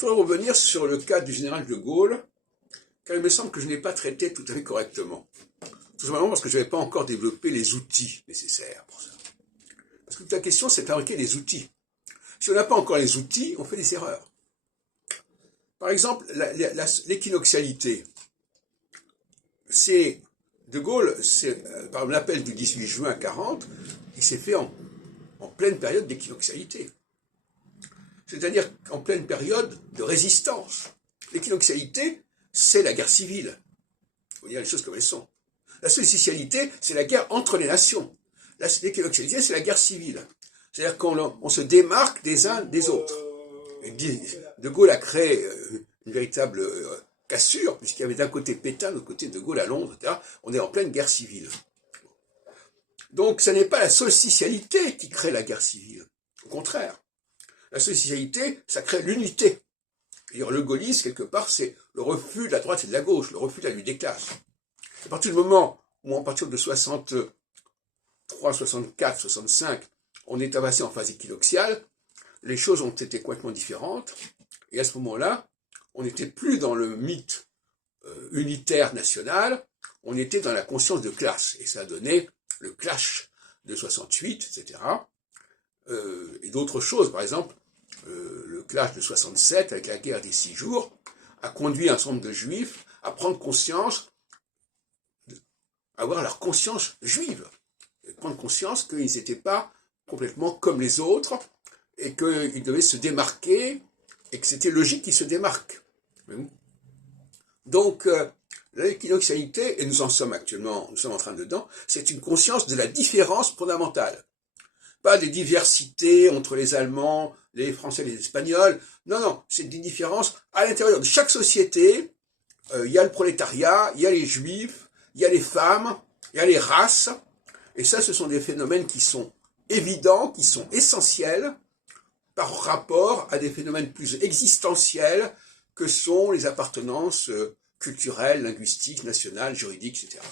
Je voudrais revenir sur le cas du général de Gaulle, car il me semble que je n'ai pas traité tout à fait correctement. Tout simplement parce que je n'avais pas encore développé les outils nécessaires pour ça. Parce que toute la question, c'est de fabriquer des outils. Si on n'a pas encore les outils, on fait des erreurs. Par exemple, l'équinoxialité. C'est de Gaulle, par l'appel du 18 juin 40, il s'est fait en pleine période d'équinoxialité. C'est-à-dire en pleine période de résistance. L'équinoxialité, c'est la guerre civile. Il faut dire les choses comme elles sont. La solsticialité, c'est la guerre entre les nations. L'équinoxialité, c'est la guerre civile. C'est-à-dire qu'on se démarque des uns des autres. Et de Gaulle a créé une véritable cassure, puisqu'il y avait d'un côté Pétain, de l'autre côté de Gaulle à Londres, etc. On est en pleine guerre civile. Donc, ce n'est pas la solsticialité qui crée la guerre civile. Au contraire. La solsticialité, ça crée l'unité. Le gaullisme, quelque part, c'est le refus de la droite et de la gauche, le refus de la lutte des classes. À partir du moment où, à partir de 63, 64, 65, on est passé en phase équinoxiale, les choses ont été complètement différentes. Et à ce moment-là, on n'était plus dans le mythe unitaire national, on était dans la conscience de classe. Et ça a donné le clash de 68, etc. Et d'autres choses, par exemple, le clash de 67 avec la guerre des 6 jours a conduit un certain nombre de juifs à prendre conscience, à avoir leur conscience juive, et prendre conscience qu'ils n'étaient pas complètement comme les autres et qu'ils devaient se démarquer et que c'était logique qu'ils se démarquent. Donc, l'équinoxialité, et nous en sommes actuellement, nous sommes en train dedans, c'est une conscience de la différence fondamentale. Pas des diversités entre les Allemands, les Français et les Espagnols. Non, non, c'est des différences à l'intérieur de chaque société. Il y a le prolétariat, il y a les juifs, il y a les femmes, il y a les races. Et ça, ce sont des phénomènes qui sont évidents, qui sont essentiels par rapport à des phénomènes plus existentiels que sont les appartenances culturelles, linguistiques, nationales, juridiques, etc.